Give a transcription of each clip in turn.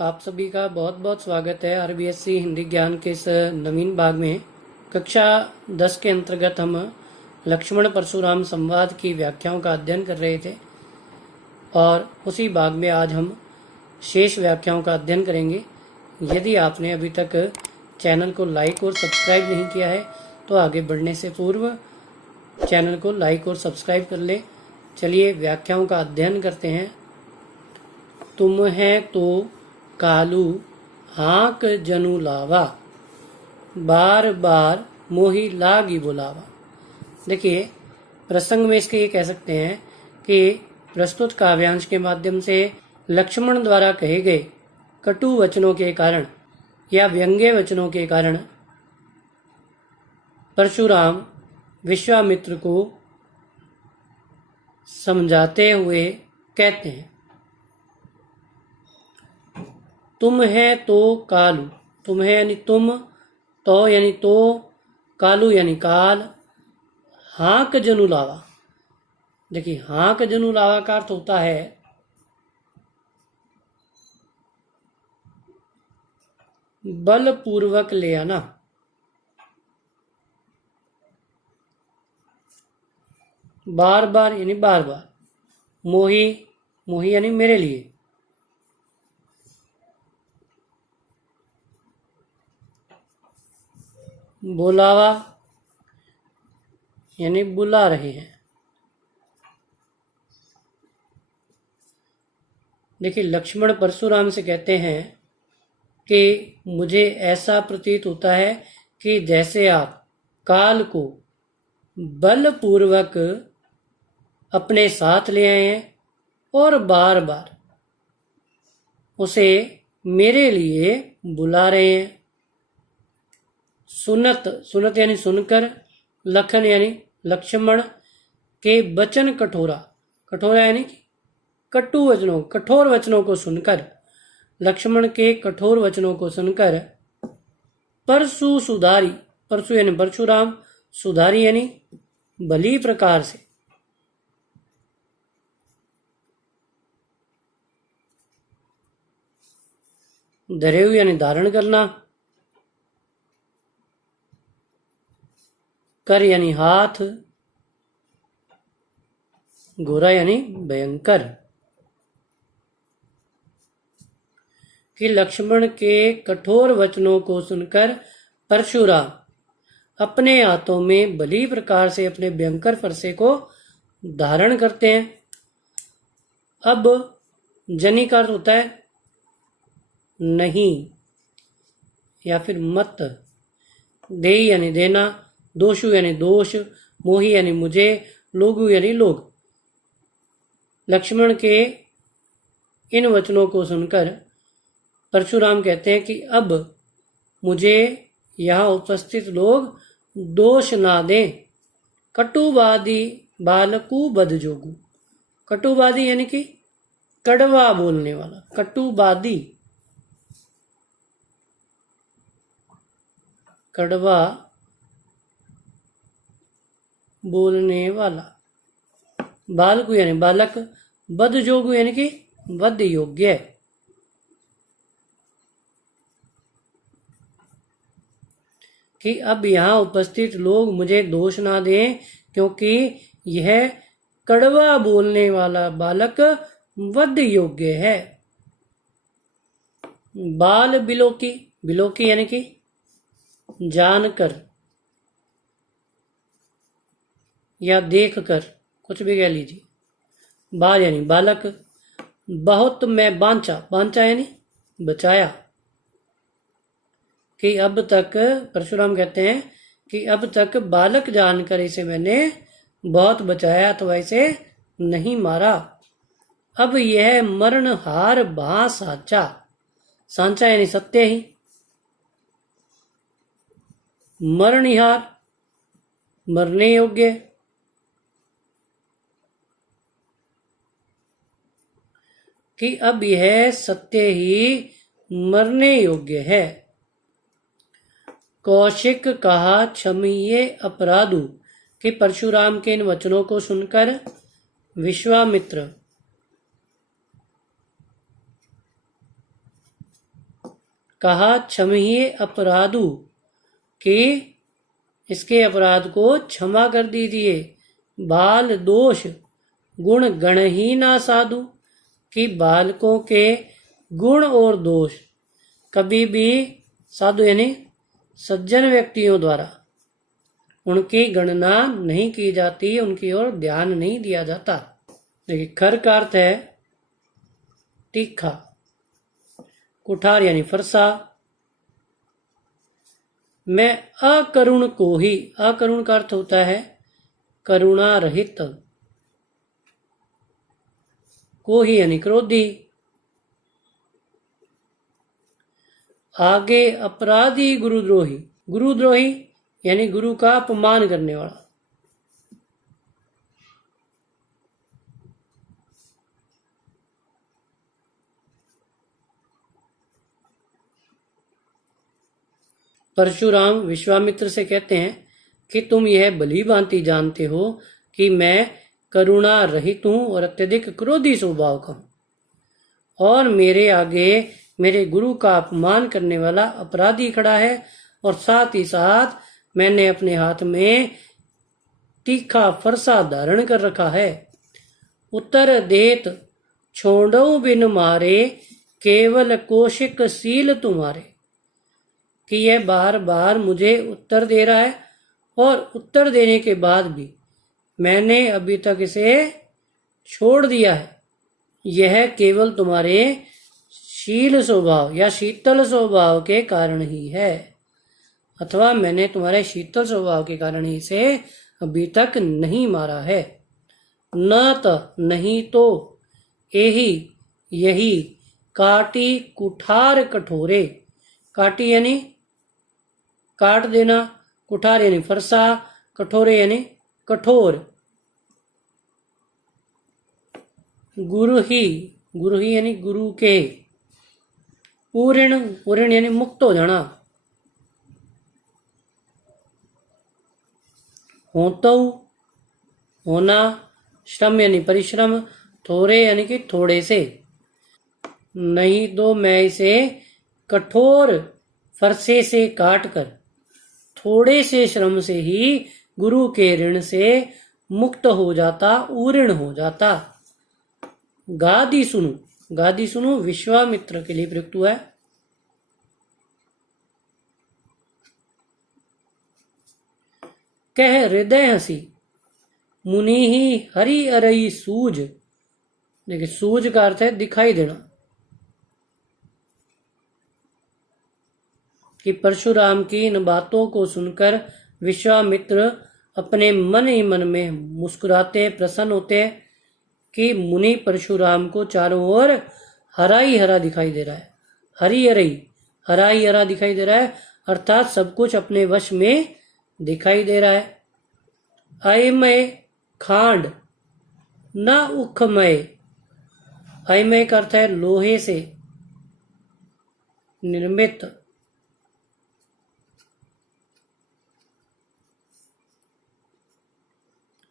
आप सभी का बहुत बहुत स्वागत है आरबीएससी हिंदी ज्ञान के इस नवीन भाग में। कक्षा 10 के अंतर्गत हम लक्ष्मण परशुराम संवाद की व्याख्याओं का अध्ययन कर रहे थे और उसी भाग में आज हम शेष व्याख्याओं का अध्ययन करेंगे। यदि आपने अभी तक चैनल को लाइक और सब्सक्राइब नहीं किया है तो आगे बढ़ने से पूर्व चैनल को लाइक और सब्सक्राइब कर ले। चलिए व्याख्याओं का अध्ययन करते हैं। तुम है तो कालू हाँक जनु लावा, बार बार मोही लागी बुलावा। देखिए प्रसंग में इसके ये कह सकते हैं कि प्रस्तुत काव्यांश के माध्यम से लक्ष्मण द्वारा कहे गए कटु वचनों के कारण या व्यंग्य वचनों के कारण परशुराम विश्वामित्र को समझाते हुए कहते हैं, तुम है तो कालू। तुम है यानी तुम, तो यानी तो, कालू यानी काल, हाँक जनु लावा। देखिए हाँक जनु लावा का अर्थ होता है बलपूर्वक ले आना। बार बार यानी बार बार। मोही, मोही यानी मेरे लिए। बुलावा यानी बुला रहे हैं। देखिए लक्ष्मण परशुराम से कहते हैं कि मुझे ऐसा प्रतीत होता है कि जैसे आप काल को बलपूर्वक अपने साथ ले आए हैं और बार बार उसे मेरे लिए बुला रहे हैं। सुनत, सुनत यानी सुनकर, लखन यानी लक्ष्मण के वचन कठोरा, कठोरा यानी कटु वचनों, कठोर वचनों को सुनकर, लक्ष्मण के कठोर वचनों को सुनकर परशु सुधारी, परशु यानी परशुराम, सुधारी यानी भली प्रकार से धरे हुए यानी धारण करना, कर यानी हाथ, गोरा यानी भयंकर। कि लक्ष्मण के कठोर वचनों को सुनकर परशुराम अपने हाथों में भली प्रकार से अपने भयंकर फरसे को धारण करते हैं। अब जनी का अर्थ होता है नहीं या फिर मत, दे यानी देना, दोषु यानी दोष, मोही यानी मुझे, लोगु यानी लोग। लक्ष्मण के इन वचनों को सुनकर परशुराम कहते हैं कि अब मुझे यहाँ उपस्थित लोग दोष ना दें। कटुवादी बालकू बद जोगु। कटुवादी यानी कि कड़वा बोलने वाला, कटुवादी कड़वा बोलने वाला, बालकु यानी बालक, बद जोगु यानी कि वध योग्य। कि अब यहाँ उपस्थित लोग मुझे दोष ना दें क्योंकि यह कड़वा बोलने वाला बालक वध योग्य है। बाल बिलोकी, बिलोकी यानी कि जानकर या देख कर, कुछ भी कह लीजिए। बाल यानी बालक, बहुत मैं बांचा, बांचा यानी बचाया। कि अब तक परशुराम कहते हैं कि अब तक बालक जानकर इसे मैंने बहुत बचाया अथवा इसे नहीं मारा। अब यह मरण हार बहा साचा, सांचा यानी सत्य ही, मरणिहार मरने योग्य। कि अब यह सत्य ही मरने योग्य है। कौशिक कहा क्षमीय अपराधु। कि परशुराम के इन वचनों को सुनकर विश्वामित्र कहा क्षमहिये अपराधु, कि इसके अपराध को क्षमा कर दीजिए। बाल दोष गुण गण ही ना साधु, कि बालकों के गुण और दोष कभी भी साधु यानी सज्जन व्यक्तियों द्वारा उनकी गणना नहीं की जाती, उनकी ओर ध्यान नहीं दिया जाता। देखिए, खर का अर्थ है तीखा, कुठार यानी फरसा। मैं अकरुण को ही, अकरुण का अर्थ होता है करुणा रहित, को ही यानी क्रोधी। आगे अपराधी गुरुद्रोही, गुरुद्रोही यानी गुरु का अपमान करने वाला। परशुराम विश्वामित्र से कहते हैं कि तुम यह भली भांति जानते हो कि मैं करुणा रहित हूं और अत्यधिक क्रोधी स्वभाव का हूं, और मेरे आगे मेरे गुरु का अपमान करने वाला अपराधी खड़ा है, और साथ ही साथ मैंने अपने हाथ में तीखा फरसा धारण कर रखा है। उत्तर देत छोड़ो बिन मारे, केवल कौशिक सील तुम्हारे, कि यह बार बार मुझे उत्तर दे रहा है, और उत्तर देने के बाद भी मैंने अभी तक इसे छोड़ दिया है। यह केवल तुम्हारे शील स्वभाव या शीतल स्वभाव के कारण ही है, अथवा मैंने तुम्हारे शीतल स्वभाव के कारण ही इसे अभी तक नहीं मारा है। न त नहीं तो यही यही काटी कुठार कठोरे, काटी यानी काट देना, कुठार यानी फरसा, कठोरे यानी कठोर। गुरु ही यानी गुरु के। पूर्ण यानी मुक्त हो जाना। होतो होना, श्रम यानी परिश्रम, थोड़े यानी कि थोड़े से। नहीं तो मैं इसे कठोर फरसे से काट कर थोड़े से श्रम से ही गुरु के ऋण से मुक्त हो जाता, उऋण हो जाता। गादी सुनु, गादी सुनु विश्वामित्र के लिए प्रयुक्त हुआ है। कह हृदय हसी, मुनि ही हरि अरई सूझ। देखिए, सूझ का अर्थ है दिखाई देना, कि परशुराम की इन बातों को सुनकर विश्वामित्र अपने मन ही मन में मुस्कुराते प्रसन्न होते हैं कि मुनि परशुराम को चारों ओर हरा ही हरा दिखाई दे रहा है। हरी हरई, हरा ही हरा दिखाई दे रहा है, अर्थात सब कुछ अपने वश में दिखाई दे रहा है। अयमय खांड न उखमय, अयमय का अर्थ है लोहे से निर्मित,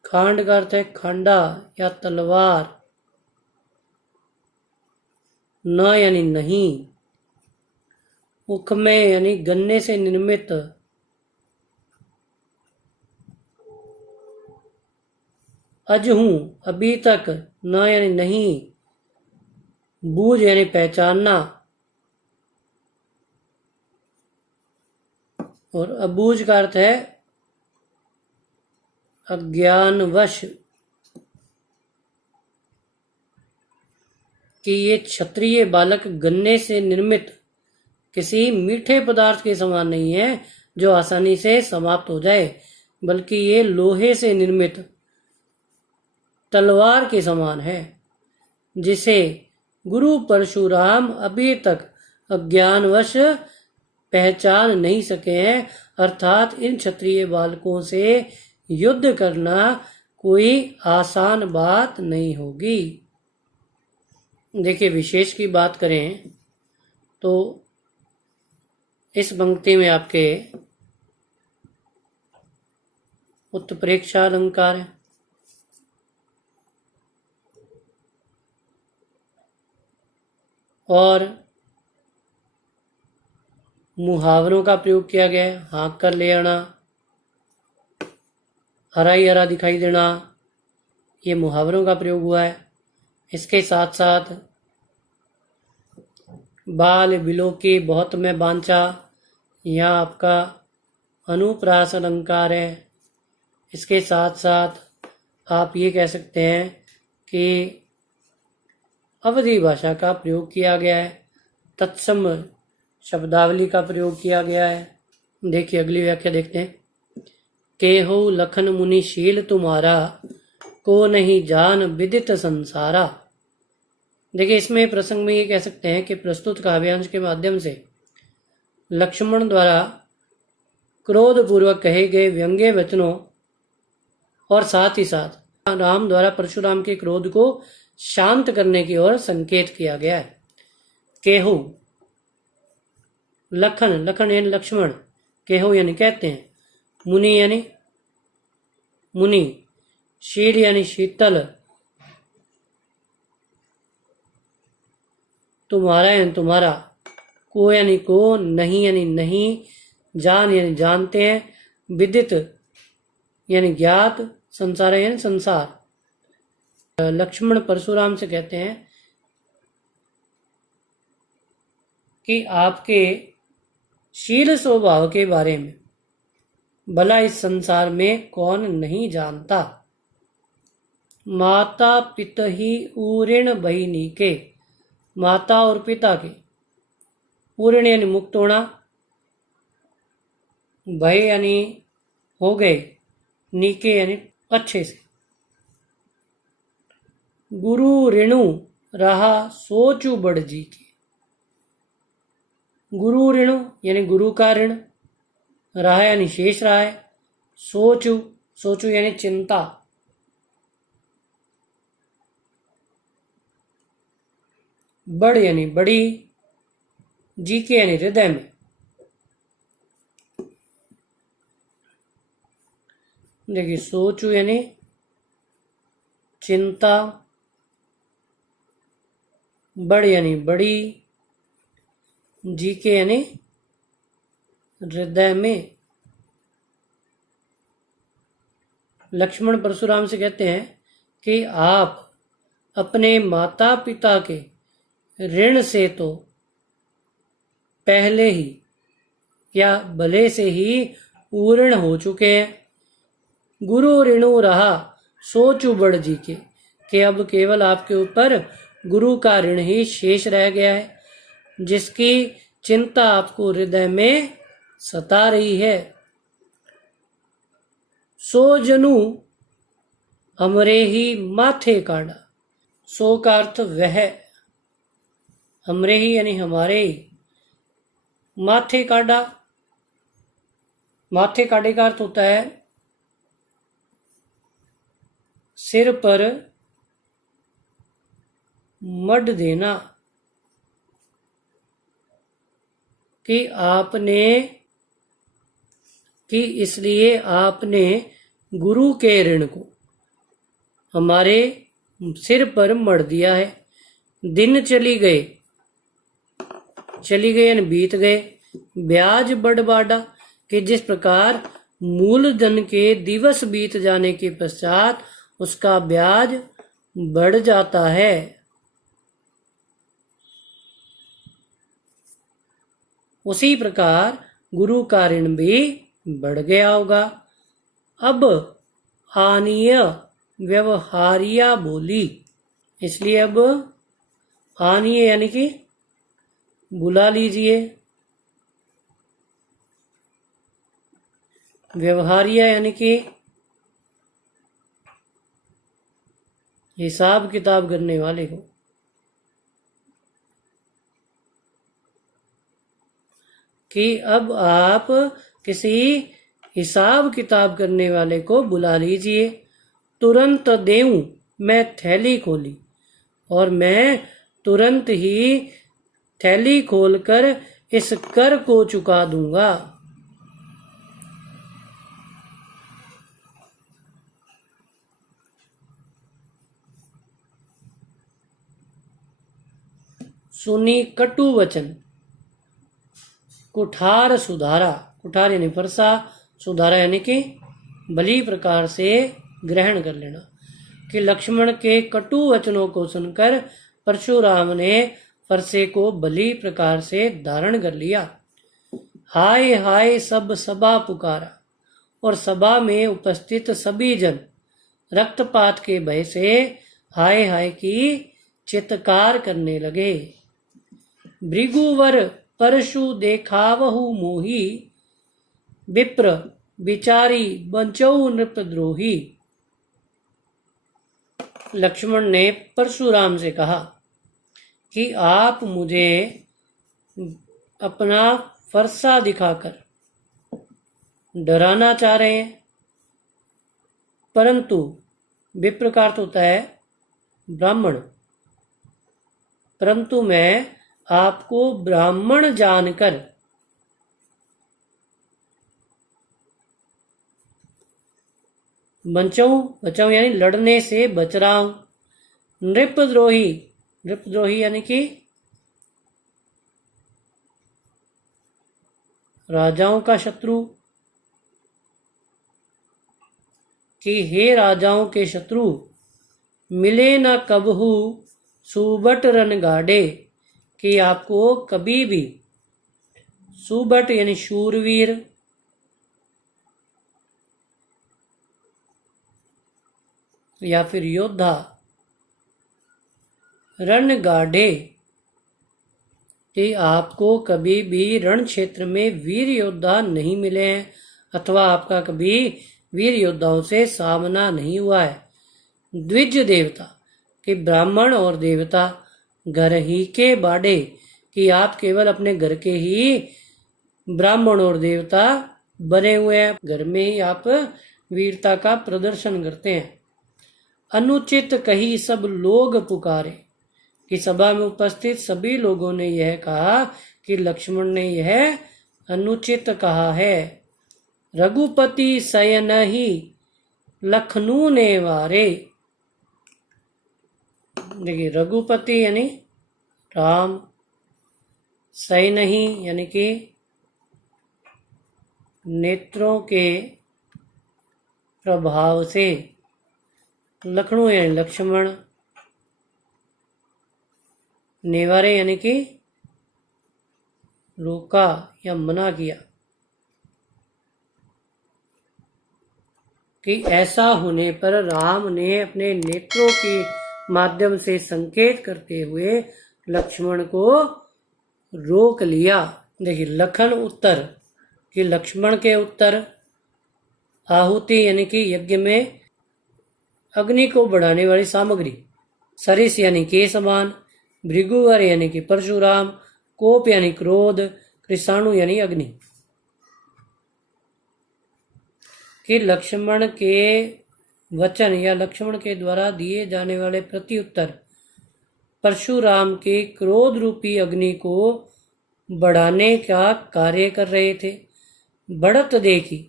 खांड का अर्थ है खंडा या तलवार। न यानी नहीं, उखमे यानी गन्ने से निर्मित। अज हूं अभी तक, न यानी नहीं, बूझ यानी पहचानना, और अबूझ का अर्थ है अज्ञानवश, कि ये क्षत्रिय बालक गन्ने से निर्मित किसी मीठे पदार्थ के समान नहीं है जो आसानी से समाप्त हो जाए, बल्कि ये लोहे से निर्मित तलवार के समान है, जिसे गुरु परशुराम अभी तक अज्ञानवश पहचान नहीं सके हैं। अर्थात इन क्षत्रिय बालकों से युद्ध करना कोई आसान बात नहीं होगी। देखिए, विशेष की बात करें तो इस पंक्ति में आपके उत्प्रेक्षा अलंकार है, और मुहावरों का प्रयोग किया गया है। हाँक कर ले आना, हरा ही हरा दिखाई देना, ये मुहावरों का प्रयोग हुआ है। इसके साथ साथ बाल बिलो की बहुत में बांचा, यहाँ आपका अनुप्रास अलंकार है। इसके साथ साथ आप ये कह सकते हैं कि अवधी भाषा का प्रयोग किया गया है, तत्सम शब्दावली का प्रयोग किया गया है। देखिए अगली व्याख्या देखते हैं। केहू लखन मुनि शील तुम्हारा, को नहीं जान विदित संसारा। देखिए इसमें प्रसंग में ये कह सकते हैं कि प्रस्तुत काव्यांश के माध्यम से लक्ष्मण द्वारा क्रोध पूर्वक कहे गए व्यंग्य वचनों और साथ ही साथ राम द्वारा परशुराम के क्रोध को शांत करने की ओर संकेत किया गया है। केहू, लखन, लखन यानी लक्ष्मण, केहू यानी कहते हैं, मुनि यानी मुनि, शील यानी शीतल, तुम्हारा यानी तुम्हारा, को यानी को, नहीं यानी नहीं, जान यानी जानते हैं, विदित यानी ज्ञात, संसार यानी संसार। लक्ष्मण परशुराम से कहते हैं कि आपके शील स्वभाव के बारे में भला इस संसार में कौन नहीं जानता। माता पिता ही ऊऋण बहिनी के, माता और पिता के, ऊऋण यानी मुक्त होना, भय यानी हो गए, नीके यानी अच्छे से। गुरु ऋणु रहा सोचु बड़ जी के, गुरु ऋणु यानी गुरु का ऋण, रहा यानी शेष रहा है, सोचु, सोचु यानी चिंता, बड़ यानी बड़ी, जी के यानी हृदय में। देखिए सोचु यानी चिंता, बड़ यानी बड़ी, जी के यानी हृदय में। लक्ष्मण परशुराम से कहते हैं कि आप अपने माता पिता के ऋण से तो पहले ही या भले से ही पूर्ण हो चुके हैं। गुरु ऋणु रहा सोचु बड़ जी के अब केवल आपके ऊपर गुरु का ऋण ही शेष रह गया है, जिसकी चिंता आपको हृदय में सता रही है। सो जनु हमरे ही माथे काढ़ा, सो का अर्थ वह, हमरे ही यानी हमारे ही, माथे काढ़ा, माथे काढ़े का अर्थ होता है सिर पर मड देना, कि आपने, कि इसलिए आपने गुरु के ऋण को हमारे सिर पर मढ़ दिया है। दिन चली गए, चली गए यानी बीत गए, ब्याज बढ़ बाड़ा, कि जिस प्रकार मूलधन के दिवस बीत जाने के पश्चात उसका ब्याज बढ़ जाता है, उसी प्रकार गुरु का ऋण भी बढ़ गया होगा। अब आनीय व्यवहारिया बोली, इसलिए अब आनीय यानी कि बुला लीजिए, व्यवहारिया यानी कि हिसाब किताब करने वाले को, कि अब आप किसी हिसाब किताब करने वाले को बुला लीजिए। तुरंत देऊं मैं थैली खोली, और मैं तुरंत ही थैली खोलकर इस कर को चुका दूंगा। सुनी कटु वचन, कुठार सुधारा, कुठार यानी फरसा, सुधारा यानी कि भली प्रकार से ग्रहण कर लेना। कि लक्ष्मण के कटु वचनों को सुनकर परशुराम ने फरसे को भली प्रकार से धारण कर लिया। हाय हाय सब सभा पुकारा, और सभा में उपस्थित सभी जन रक्तपात के भय से हाय हाय की चित्कार करने लगे। भृगुवर परशु देखावहु मोही, विप्र बिचारी बंचऊ नृपद्रोही। लक्ष्मण ने परशुराम से कहा कि आप मुझे अपना फरसा दिखाकर डराना चाह रहे हैं, परंतु विप्र का अर्थ होता है ब्राह्मण, परंतु मैं आपको ब्राह्मण जानकर बचाऊं यानी लड़ने से बच रहा हूं। नृपद्रोही, नृपद्रोही यानी कि राजाओं का शत्रु। कि हे राजाओं के शत्रु, मिले न कबहू सुबट रन गाड़े, कि आपको कभी भी सुबट यानी शूरवीर, या फिर योद्धा, रण गाढ़े, कि आपको कभी भी रण क्षेत्र में वीर योद्धा नहीं मिले हैं, अथवा आपका कभी वीर योद्धाओं से सामना नहीं हुआ है। द्विज देवता, कि ब्राह्मण और देवता घर ही के बाड़े, कि आप केवल अपने घर के ही ब्राह्मण और देवता बने हुए हैं, घर में ही आप वीरता का प्रदर्शन करते हैं। अनुचित कही सब लोग पुकारे, कि सभा में उपस्थित सभी लोगों ने यह कहा कि लक्ष्मण ने यह अनुचित कहा है। रघुपति सयन ही लखनऊ ने वारे, देखिए रघुपति यानी राम, सयन ही यानी कि नेत्रों के प्रभाव से, लखनऊ यानी लक्ष्मण, नेवारे यानी कि रोका या मना किया। कि ऐसा होने पर राम ने अपने नेत्रों के माध्यम से संकेत करते हुए लक्ष्मण को रोक लिया। देखिए लखन उत्तर, कि लक्ष्मण के उत्तर, आहुति यानी कि यज्ञ में अग्नि को बढ़ाने वाली सामग्री, सरिस यानी के समान, भृगुवर यानी कि परशुराम, कोप यानी क्रोध, कृषाणु यानी अग्नि। कि लक्ष्मण के वचन या लक्ष्मण के द्वारा दिए जाने वाले प्रत्युत्तर परशुराम के क्रोध रूपी अग्नि को बढ़ाने का कार्य कर रहे थे। बढ़त देखी,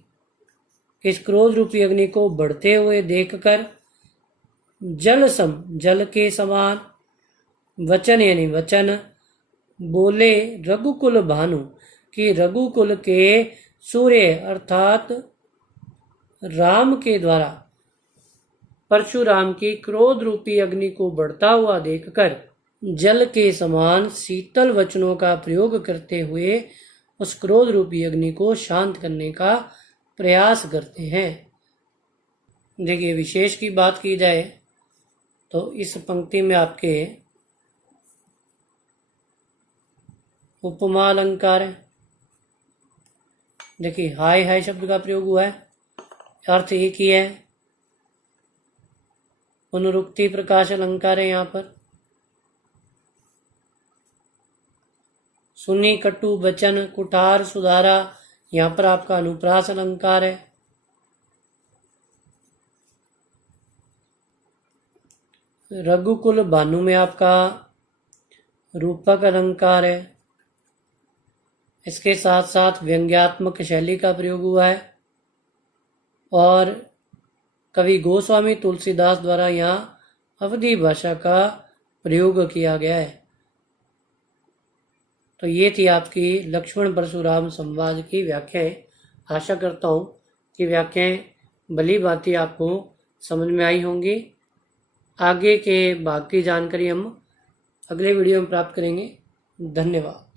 इस क्रोध रूपी अग्नि को बढ़ते हुए देखकर जल सम, जल के समान, वचन यानी वचन बोले रघुकुल भानु, कि रघुकुल के सूर्य अर्थात राम के द्वारा परशुराम की क्रोध रूपी अग्नि को बढ़ता हुआ देखकर जल के समान शीतल वचनों का प्रयोग करते हुए उस क्रोध रूपी अग्नि को शांत करने का प्रयास करते हैं। देखिए विशेष की बात की जाए तो इस पंक्ति में आपके उपमा अलंकार है। देखिए हाय हाय शब्द का प्रयोग हुआ है, अर्थ एक ही है। पुनरुक्ति प्रकाश अलंकार है यहाँ पर। सुनी कटु वचन कुठार सुधारा, यहाँ पर आपका अनुप्रास अलंकार है। रघुकुल भानु में आपका रूपक अलंकार है। इसके साथ साथ व्यंग्यात्मक शैली का प्रयोग हुआ है और कवि गोस्वामी तुलसीदास द्वारा यहाँ अवधी भाषा का प्रयोग किया गया है। तो ये थी आपकी लक्ष्मण परशुराम संवाद की व्याख्याएं। आशा करता हूँ कि व्याख्याएं भली भांति आपको समझ में आई होंगी। आगे के भाग की जानकारी हम अगले वीडियो में प्राप्त करेंगे। धन्यवाद।